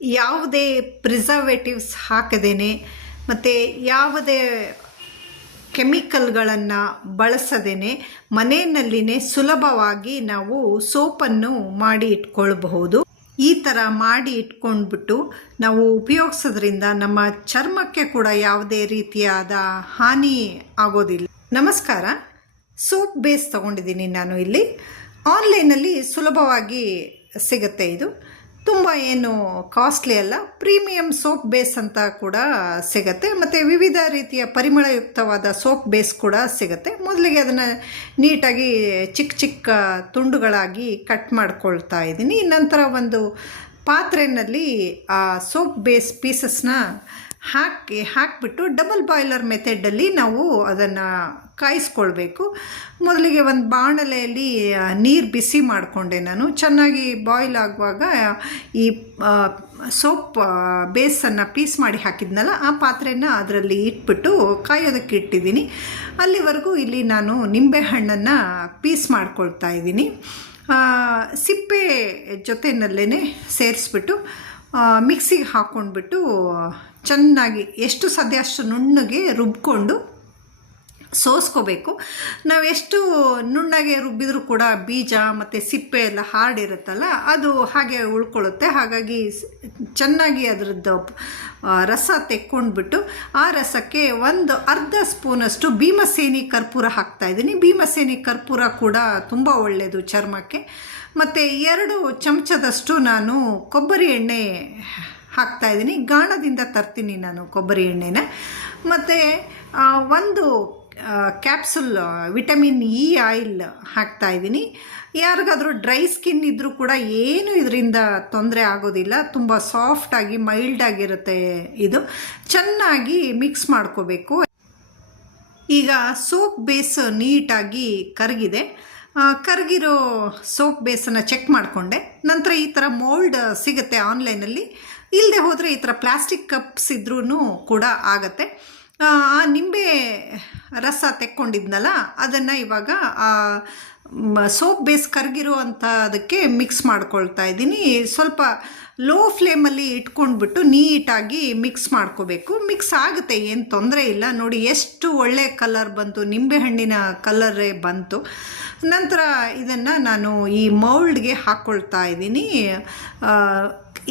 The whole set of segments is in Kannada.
ಯಾವುದೇ ಪ್ರಿಸರ್ವೇಟಿವ್ಸ್ ಹಾಕದೇನೆ ಮತ್ತು ಯಾವುದೇ ಕೆಮಿಕಲ್ಗಳನ್ನು ಬಳಸದೇನೆ ಮನೆಯಲ್ಲಿನೇ ಸುಲಭವಾಗಿ ನಾವು ಸೋಪನ್ನು ಮಾಡಿ ಇಟ್ಕೊಳ್ಬಹುದು. ಈ ಥರ ಮಾಡಿ ಇಟ್ಕೊಂಡ್ಬಿಟ್ಟು ನಾವು ಉಪಯೋಗಿಸೋದ್ರಿಂದ ನಮ್ಮ ಚರ್ಮಕ್ಕೆ ಕೂಡ ಯಾವುದೇ ರೀತಿಯಾದ ಹಾನಿ ಆಗೋದಿಲ್ಲ. ನಮಸ್ಕಾರ. ಸೋಪ್ ಬೇಸ್ ತಗೊಂಡಿದ್ದೀನಿ ನಾನು ಇಲ್ಲಿ. ಆನ್ಲೈನಲ್ಲಿ ಸುಲಭವಾಗಿ ಸಿಗುತ್ತೆ ಇದು. ತುಂಬ ಏನು ಕಾಸ್ಟ್ಲಿ ಅಲ್ಲ ಪ್ರೀಮಿಯಂ ಸೋಪ್ ಬೇಸ್ ಅಂತ ಕೂಡ ಸಿಗುತ್ತೆ. ಮತ್ತು ವಿವಿಧ ರೀತಿಯ ಪರಿಮಳಯುಕ್ತವಾದ ಸೋಪ್ ಬೇಸ್ ಕೂಡ ಸಿಗುತ್ತೆ. ಮೊದಲಿಗೆ ಅದನ್ನು ನೀಟಾಗಿ ಚಿಕ್ಕ ಚಿಕ್ಕ ತುಂಡುಗಳಾಗಿ ಕಟ್ ಮಾಡ್ಕೊಳ್ತಾ ಇದ್ದೀನಿ. ನಂತರ ಒಂದು ಪಾತ್ರೆಯಲ್ಲಿ ಆ ಸೋಪ್ ಬೇಸ್ ಪೀಸಸ್ನ ಹಾಕಿ ಹಾಕಿಬಿಟ್ಟು ಡಬಲ್ ಬಾಯ್ಲರ್ ಮೆಥಡಲ್ಲಿ ನಾವು ಅದನ್ನು ಕಾಯಿಸ್ಕೊಳ್ಬೇಕು. ಮೊದಲಿಗೆ ಒಂದು ಬಾಣಲೆಯಲ್ಲಿ ನೀರು ಬಿಸಿ ಮಾಡಿಕೊಂಡೆ ನಾನು. ಚೆನ್ನಾಗಿ ಬಾಯ್ಲ್ ಆಗುವಾಗ ಈ ಸೋಪ್ ಬೇಸನ್ನು ಪೀಸ್ ಮಾಡಿ ಹಾಕಿದ್ನಲ್ಲ, ಆ ಪಾತ್ರೆನ ಅದರಲ್ಲಿ ಇಟ್ಬಿಟ್ಟು ಕಾಯೋದಕ್ಕೆ ಇಟ್ಟಿದ್ದೀನಿ. ಅಲ್ಲಿವರೆಗೂ ಇಲ್ಲಿ ನಾನು ನಿಂಬೆಹಣ್ಣನ್ನು ಪೀಸ್ ಮಾಡ್ಕೊಳ್ತಾ ಇದ್ದೀನಿ. ಸಿಪ್ಪೆ ಜೊತೆಯಲ್ಲೇ ಸೇರಿಸ್ಬಿಟ್ಟು ಮಿಕ್ಸಿಗೆ ಹಾಕ್ಕೊಂಡ್ಬಿಟ್ಟು ಚೆನ್ನಾಗಿ ಎಷ್ಟು ಸಾಧ್ಯ ಅಷ್ಟು ನುಣ್ಣಗೆ ರುಬ್ಕೊಂಡು ಸೋಸ್ಕೋಬೇಕು. ನಾವು ಎಷ್ಟು ನುಣ್ಣಗೆ ರುಬ್ಬಿದರೂ ಕೂಡ ಬೀಜ ಮತ್ತು ಸಿಪ್ಪೆ ಎಲ್ಲ ಹಾರ್ಡಿರುತ್ತಲ್ಲ, ಅದು ಹಾಗೆ ಉಳ್ಕೊಳ್ಳುತ್ತೆ. ಹಾಗಾಗಿ ಚೆನ್ನಾಗಿ ಅದರದ್ದು ರಸ ತೆಕ್ಕೊಂಡ್ಬಿಟ್ಟು ಆ ರಸಕ್ಕೆ ಒಂದು ಅರ್ಧ ಸ್ಪೂನಷ್ಟು ಭೀಮಸೇನಿ ಕರ್ಪೂರ ಹಾಕ್ತಾಯಿದ್ದೀನಿ ಭೀಮಸೇನಿ ಕರ್ಪೂರ ಕೂಡ ತುಂಬ ಒಳ್ಳೆಯದು ಚರ್ಮಕ್ಕೆ. ಮತ್ತು ಎರಡು ಚಮಚದಷ್ಟು ನಾನು ಕೊಬ್ಬರಿ ಎಣ್ಣೆ ಹಾಕ್ತಾಯಿದ್ದೀನಿ ಗಾಣದಿಂದ ತರ್ತೀನಿ ನಾನು ಕೊಬ್ಬರಿ ಎಣ್ಣೆನ. ಮತ್ತು ಒಂದು ಕ್ಯಾಪ್ಸುಲ್ ವಿಟಮಿನ್ ಇ ಆಯಿಲ್ ಹಾಕ್ತಾ ಇದ್ದೀನಿ. ಯಾರಿಗಾದರೂ ಡ್ರೈ ಸ್ಕಿನ್ ಇದ್ದರೂ ಕೂಡ ಏನು ಇದರಿಂದ ತೊಂದರೆ ಆಗೋದಿಲ್ಲ. ತುಂಬ ಸಾಫ್ಟಾಗಿ ಮೈಲ್ಡಾಗಿರುತ್ತೆ ಇದು. ಚೆನ್ನಾಗಿ ಮಿಕ್ಸ್ ಮಾಡ್ಕೋಬೇಕು. ಈಗ ಸೋಪ್ ಬೇಸ್ ನೀಟಾಗಿ ಕರಗಿದೆ. ಕರಗಿರೋ ಸೋಪ್ ಬೇಸನ್ನು ಚೆಕ್ ಮಾಡಿಕೊಂಡೆ. ನಂತರ ಈ ಥರ ಮೋಲ್ಡ್ ಸಿಗುತ್ತೆ ಆನ್ಲೈನಲ್ಲಿ ಇಲ್ಲದೆ ಹೋದರೆ ಈ ಥರ ಪ್ಲಾಸ್ಟಿಕ್ ಕಪ್ಸ್ ಇದ್ರೂ ಕೂಡ ಆಗತ್ತೆ. ಆ ನಿಂಬೆ ರಸ ತೆಕ್ಕೊಂಡಿದ್ನಲ್ಲ ಅದನ್ನು ಇವಾಗ ಸೋಪ್ ಬೇಸ್ ಕರಗಿರುವಂಥ ಅದಕ್ಕೆ ಮಿಕ್ಸ್ ಮಾಡ್ಕೊಳ್ತಾ ಇದ್ದೀನಿ. ಸ್ವಲ್ಪ ಲೋ ಫ್ಲೇಮಲ್ಲಿ ಇಟ್ಕೊಂಡ್ಬಿಟ್ಟು ನೀಟಾಗಿ ಮಿಕ್ಸ್ ಮಾಡ್ಕೋಬೇಕು. ಮಿಕ್ಸ್ ಆಗುತ್ತೆ, ಏನು ತೊಂದರೆ ಇಲ್ಲ. ನೋಡಿ, ಎಷ್ಟು ಒಳ್ಳೆ ಕಲರ್ ಬಂತು ನಿಂಬೆಹಣ್ಣಿನ ಕಲರೇ ಬಂತು. ನಂತರ ಇದನ್ನು ನಾನು ಈ ಮೌಲ್ಡ್ಗೆ ಹಾಕ್ಕೊಳ್ತಾ ಇದ್ದೀನಿ.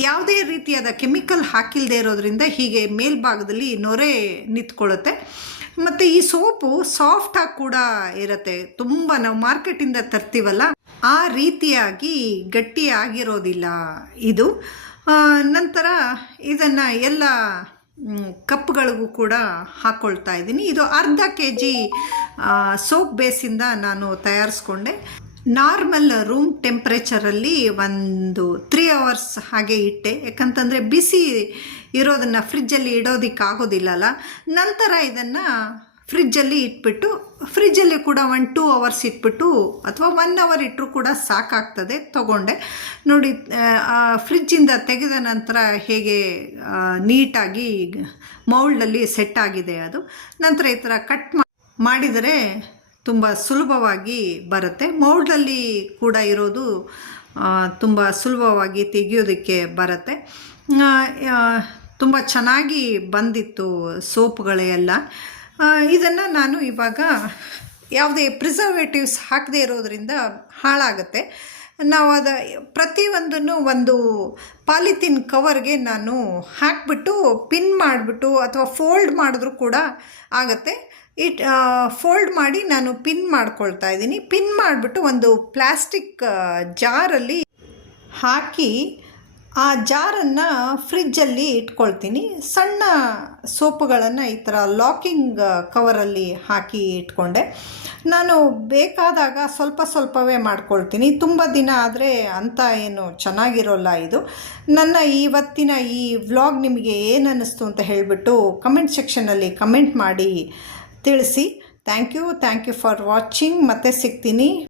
ಯಾವುದೇ ರೀತಿಯಾದ ಕೆಮಿಕಲ್ ಹಾಕಿಲ್ಲದೆ ಇರೋದ್ರಿಂದ ಹೀಗೆ ಮೇಲ್ಭಾಗದಲ್ಲಿ ನೊರೆ ನಿಂತ್ಕೊಳ್ಳುತ್ತೆ. ಮತ್ತು ಈ ಸೋಪು ಸಾಫ್ಟಾಗಿ ಕೂಡ ಇರುತ್ತೆ. ತುಂಬ ನಾವು ಮಾರ್ಕೆಟಿಂದ ತರ್ತೀವಲ್ಲ, ಆ ರೀತಿಯಾಗಿ ಗಟ್ಟಿಯಾಗಿರೋದಿಲ್ಲ ಇದು. ನಂತರ ಇದನ್ನು ಎಲ್ಲ ಕಪ್ಗಳಿಗೂ ಕೂಡ ಹಾಕ್ಕೊಳ್ತಾ ಇದ್ದೀನಿ ಇದು ಅರ್ಧ ಕೆ ಜಿ ಸೋಪ್ ಬೇಸಿಂದ ನಾನು ತಯಾರಿಸ್ಕೊಂಡೆ. ನಾರ್ಮಲ್ ರೂಮ್ ಟೆಂಪ್ರೇಚರಲ್ಲಿ ಒಂದು ತ್ರೀ ಅವರ್ಸ್ ಹಾಗೆ ಇಟ್ಟೆ. ಯಾಕಂತಂದರೆ ಬಿಸಿ ಇರೋದನ್ನು ಫ್ರಿಜ್ಜಲ್ಲಿ ಇಡೋದಕ್ಕಾಗೋದಿಲ್ಲಲ್ಲ. ನಂತರ ಇದನ್ನು ಫ್ರಿಜ್ಜಲ್ಲಿ ಇಟ್ಬಿಟ್ಟು ಫ್ರಿಜ್ಜಲ್ಲಿ ಕೂಡ ಒನ್ ಟೂ ಅವರ್ಸ್ ಇಟ್ಬಿಟ್ಟು, ಅಥವಾ ಒನ್ ಅವರ್ ಇಟ್ಟರೂ ಕೂಡ ಸಾಕಾಗ್ತದೆ, ತಗೊಂಡೆ. ನೋಡಿ ಫ್ರಿಜ್ಜಿಂದ ತೆಗೆದ ನಂತರ ಹೇಗೆ ನೀಟಾಗಿ ಮೌಲ್ಡಲ್ಲಿ ಸೆಟ್ ಆಗಿದೆ ಅದು. ನಂತರ ಈ ಥರ ಕಟ್ ಮಾಡಿದರೆ ತುಂಬ ಸುಲಭವಾಗಿ ಬರುತ್ತೆ. ಮೌಲ್ಡಲ್ಲಿ ಕೂಡ ಇರೋದು ತುಂಬ ಸುಲಭವಾಗಿ ತೆಗೆಯೋದಕ್ಕೆ ಬರುತ್ತೆ. ತುಂಬ ಚೆನ್ನಾಗಿ ಬಂದಿತ್ತು ಸೋಪ್ಗಳೆಲ್ಲ ಇದನ್ನು ನಾನು ಇವಾಗ ಯಾವುದೇ ಪ್ರಿಸರ್ವೇಟಿವ್ಸ್ ಹಾಕದೇ ಇರೋದರಿಂದ ಹಾಳಾಗುತ್ತೆ. ನಾವು ಅದು ಪ್ರತಿಯೊಂದನ್ನು ಒಂದು ಪಾಲಿಥಿನ್ ಕವರ್ಗೆ ನಾನು ಹಾಕಿಬಿಟ್ಟು ಪಿನ್ ಮಾಡಿಬಿಟ್ಟು ಅಥವಾ ಫೋಲ್ಡ್ ಮಾಡಿದ್ರೂ ಕೂಡ ಆಗುತ್ತೆ. ಇಟ್ ಫೋಲ್ಡ್ ಮಾಡಿ ನಾನು ಪಿನ್ ಮಾಡ್ಕೊಳ್ತಾ ಇದ್ದೀನಿ. ಪಿನ್ ಮಾಡಿಬಿಟ್ಟು ಒಂದು ಪ್ಲಾಸ್ಟಿಕ್ ಜಾರಲ್ಲಿ ಹಾಕಿ ಆ ಜಾರನ್ನು ಫ್ರಿಜ್ಜಲ್ಲಿ ಇಟ್ಕೊಳ್ತೀನಿ. ಸಣ್ಣ ಸೋಪುಗಳನ್ನು ಈ ಥರ ಲಾಕಿಂಗ್ ಕವರಲ್ಲಿ ಹಾಕಿ ಇಟ್ಕೊಂಡೆ. ನಾನು ಬೇಕಾದಾಗ ಸ್ವಲ್ಪ ಸ್ವಲ್ಪವೇ ಮಾಡ್ಕೊಳ್ತೀನಿ. ತುಂಬ ದಿನ ಆದರೆ ಅಂತ ಏನು ಚೆನ್ನಾಗಿರೋಲ್ಲ ಇದು. ನನ್ನ ಇವತ್ತಿನ ಈ ವ್ಲಾಗ್ ನಿಮಗೆ ಏನು ಅನ್ನಿಸ್ತು ಅಂತ ಹೇಳಿಬಿಟ್ಟು ಕಮೆಂಟ್ ಸೆಕ್ಷನಲ್ಲಿ ಕಮೆಂಟ್ ಮಾಡಿ ತಿಳಿಸಿ. Thank you thank you for watching. ಮತ್ತೆ ಸಿಗ್ತೀನಿ.